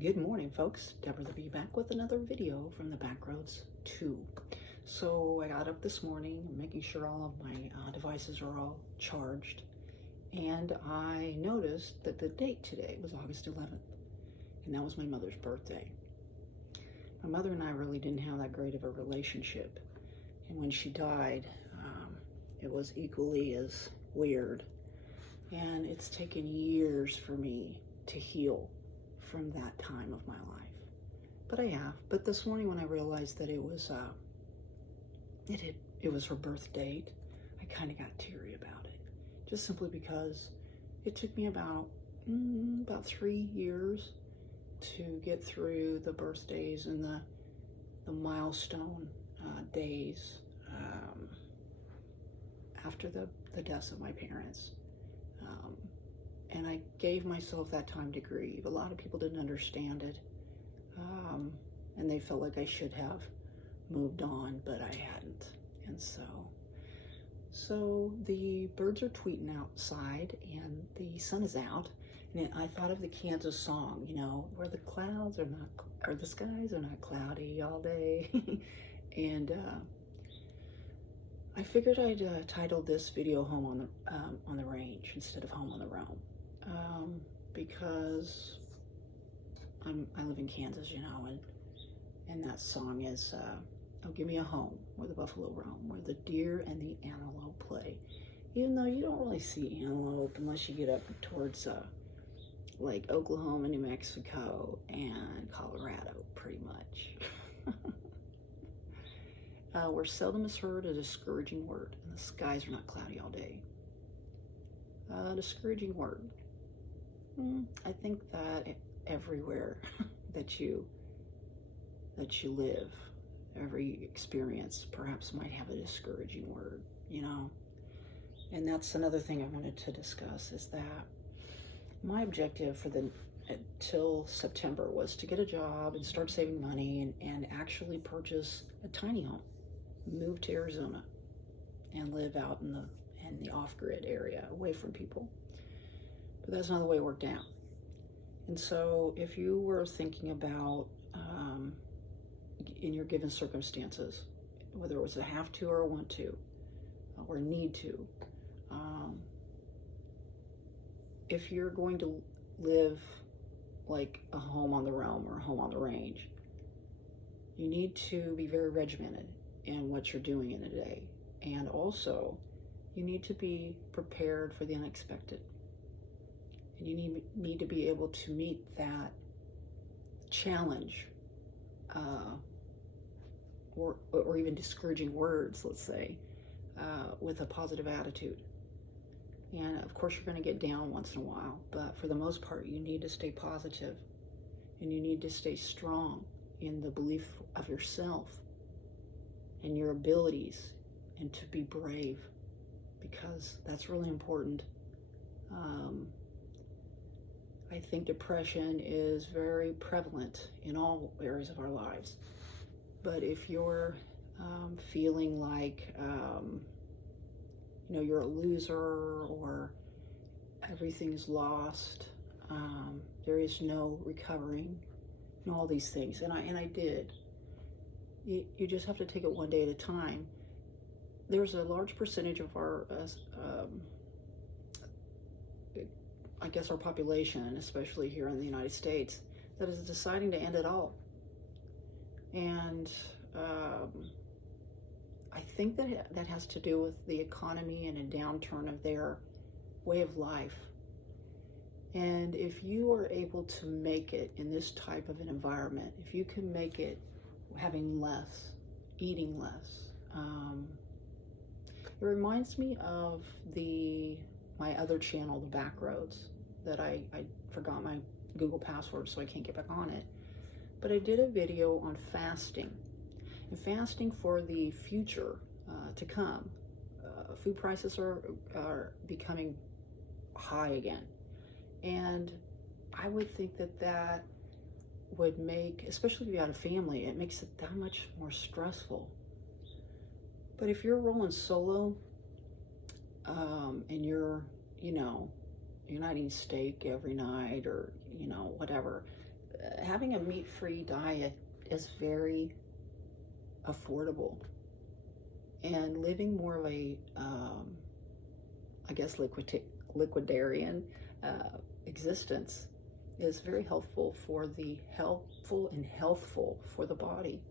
Good morning, folks. Deborah the Bee back with another video from the Backroads 2. So I got up this morning, making sure all of my devices are all charged, and I noticed that the date today was August 11th, and that was my mother's birthday. My mother and I really didn't have that great of a relationship, and when she died, it was equally as weird, and it's taken years for me to heal from that time of my life. But I have. But this morning when I realized that it was her birth date, I kind of got teary about it. Just simply because it took me about 3 years to get through the birthdays and the milestone days after the deaths of my parents. And I gave myself that time to grieve. A lot of people didn't understand it, and they felt like I should have moved on, but I hadn't. And so the birds are tweeting outside, and the sun is out, and I thought of the Kansas song, you know, where the clouds are not, or the skies are not cloudy all day. And I figured I'd title this video "Home on the Range" instead of "Home on the Roam." Because I live in Kansas, you know, and that song is, "Oh, give me a home where the buffalo roam, where the deer and the antelope play." Even though you don't really see antelope unless you get up towards like Oklahoma, New Mexico, and Colorado, pretty much. Where seldom is heard a discouraging word, and the skies are not cloudy all day. Discouraging word. I think that everywhere that you live, every experience perhaps might have a discouraging word, you know. And that's another thing I wanted to discuss, is that my objective for till September was to get a job and start saving money and actually purchase a tiny home, move to Arizona, and live out in the off-grid area, away from people. But that's not the way it worked out. And so if you were thinking about, in your given circumstances, whether it was a have to or a want to, or need to, if you're going to live like a home on the roam or a home on the range, you need to be very regimented in what you're doing in a day. And also, you need to be prepared for the unexpected. And you need to be able to meet that challenge, or even discouraging words, let's say, with a positive attitude. And of course, you're going to get down once in a while, but for the most part, you need to stay positive, and you need to stay strong in the belief of yourself and your abilities, and to be brave, because that's really important. I think depression is very prevalent in all areas of our lives. But if you're feeling like, you know, you're a loser, or everything's lost, there is no recovering, you know, all these things. And I did. You just have to take it one day at a time. There's a large percentage of our, I guess, our population, especially here in the United States, that is deciding to end it all. And I think that has to do with the economy and a downturn of their way of life. And if you are able to make it in this type of an environment, if you can make it having less, eating less, it reminds me of my other channel, the Backroads, that I forgot my Google password, so I can't get back on it. But I did a video on fasting, and fasting for the future to come. Food prices are becoming high again, and I would think that would make, especially if you had a family, it makes it that much more stressful. But if you're rolling solo, and you're not eating steak every night, or, you know, whatever, having a meat-free diet is very affordable, and living more of a, I guess, liquidarian existence is very helpful for the healthful for the body.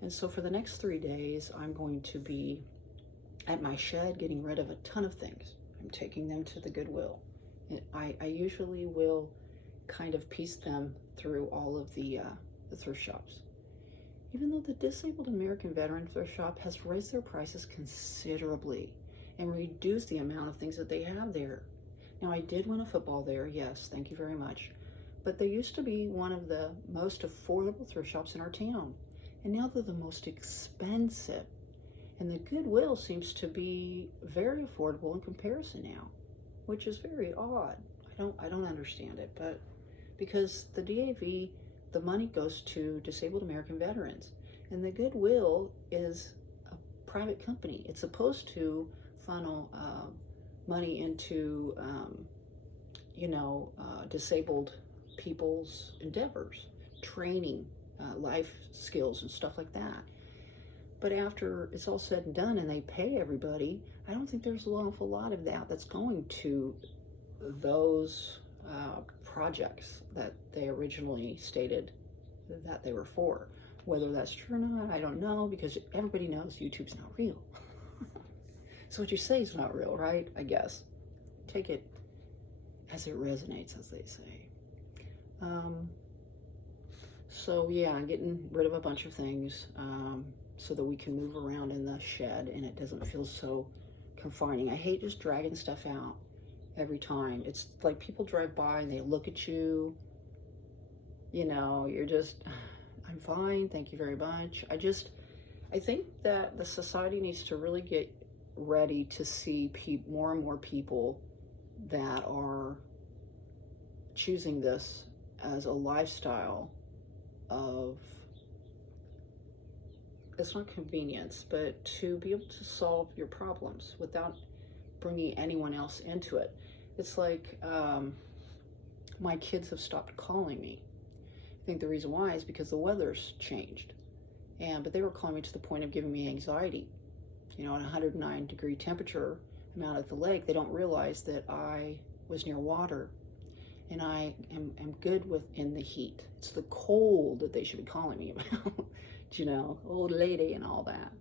And so for the next 3 days, I'm going to be at my shed getting rid of a ton of things. I'm taking them to the Goodwill. I usually will kind of piece them through all of the thrift shops. Even though the Disabled American Veteran Thrift Shop has raised their prices considerably and reduced the amount of things that they have there. Now, I did win a football there, yes, thank you very much. But they used to be one of the most affordable thrift shops in our town. And now they're the most expensive. And the Goodwill seems to be very affordable in comparison now, which is very odd. I don't understand it, but because the DAV, the money goes to Disabled American Veterans, and the Goodwill is a private company. It's supposed to funnel money into, disabled people's endeavors, training, life skills and stuff like that. But after it's all said and done and they pay everybody, I don't think there's an awful lot of that that's going to those projects that they originally stated that they were for. Whether that's true or not, I don't know, because everybody knows YouTube's not real. So what you say is not real, right? I guess. Take it as it resonates, as they say. So yeah, I'm getting rid of a bunch of things so that we can move around in the shed and it doesn't feel so confining. I hate just dragging stuff out every time. It's like people drive by and they look at you, you're just, I'm fine, thank you very much. I think that the society needs to really get ready to see more and more people that are choosing this as a lifestyle of, it's not convenience, but to be able to solve your problems without bringing anyone else into it. It's like my kids have stopped calling me. I think the reason why is because the weather's changed, but they were calling me to the point of giving me anxiety. At 109-degree temperature, I'm out at the lake. They don't realize that I was near water, and I am good in the heat. It's the cold that they should be calling me about. Old lady and all that.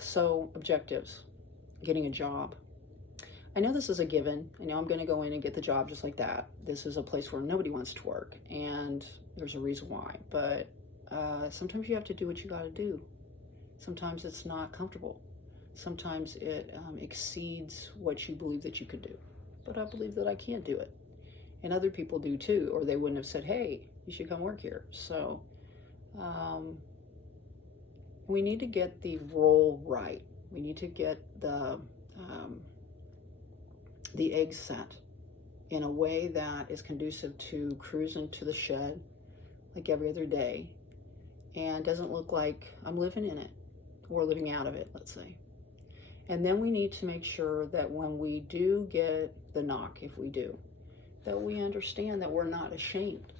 So objectives, getting a job. I know this is a given. I know I'm going to go in and get the job just like that. This is a place where nobody wants to work, and there's a reason why. But sometimes you have to do what you got to do. Sometimes it's not comfortable. Sometimes it exceeds what you believe that you could do. But I believe that I can do it. And other people do too, or they wouldn't have said, hey, you should come work here. So we need to get the role right. We need to get the eggs set in a way that is conducive to cruising to the shed like every other day and doesn't look like I'm living in it or living out of it, let's say. And then we need to make sure that when we do get the knock, if we do, that we understand that we're not ashamed.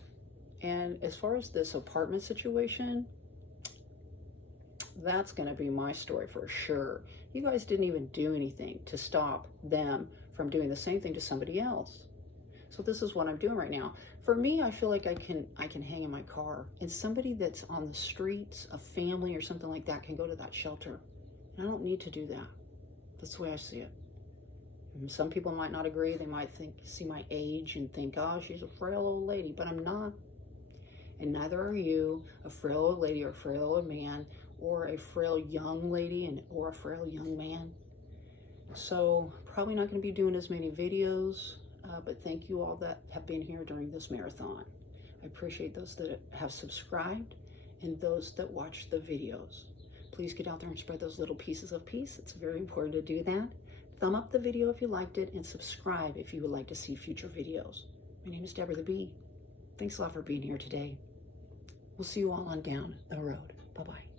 And as far as this apartment situation, that's going to be my story for sure. You guys didn't even do anything to stop them from doing the same thing to somebody else. So this is what I'm doing right now. For me, I feel like I can hang in my car, and somebody that's on the streets, a family or something like that, can go to that shelter. And I don't need to do that. That's the way I see it. And some people might not agree. They might see my age and think, oh, she's a frail old lady, but I'm not. And neither are you, a frail old lady or a frail old man, or a frail young lady or a frail young man. So probably not going to be doing as many videos, but thank you all that have been here during this marathon. I appreciate those that have subscribed and those that watch the videos. Please get out there and spread those little pieces of peace. It's very important to do that. Thumb up the video if you liked it, and subscribe if you would like to see future videos. My name is Deborah the Bee. Thanks a lot for being here today. We'll see you all on down the road. Bye-bye.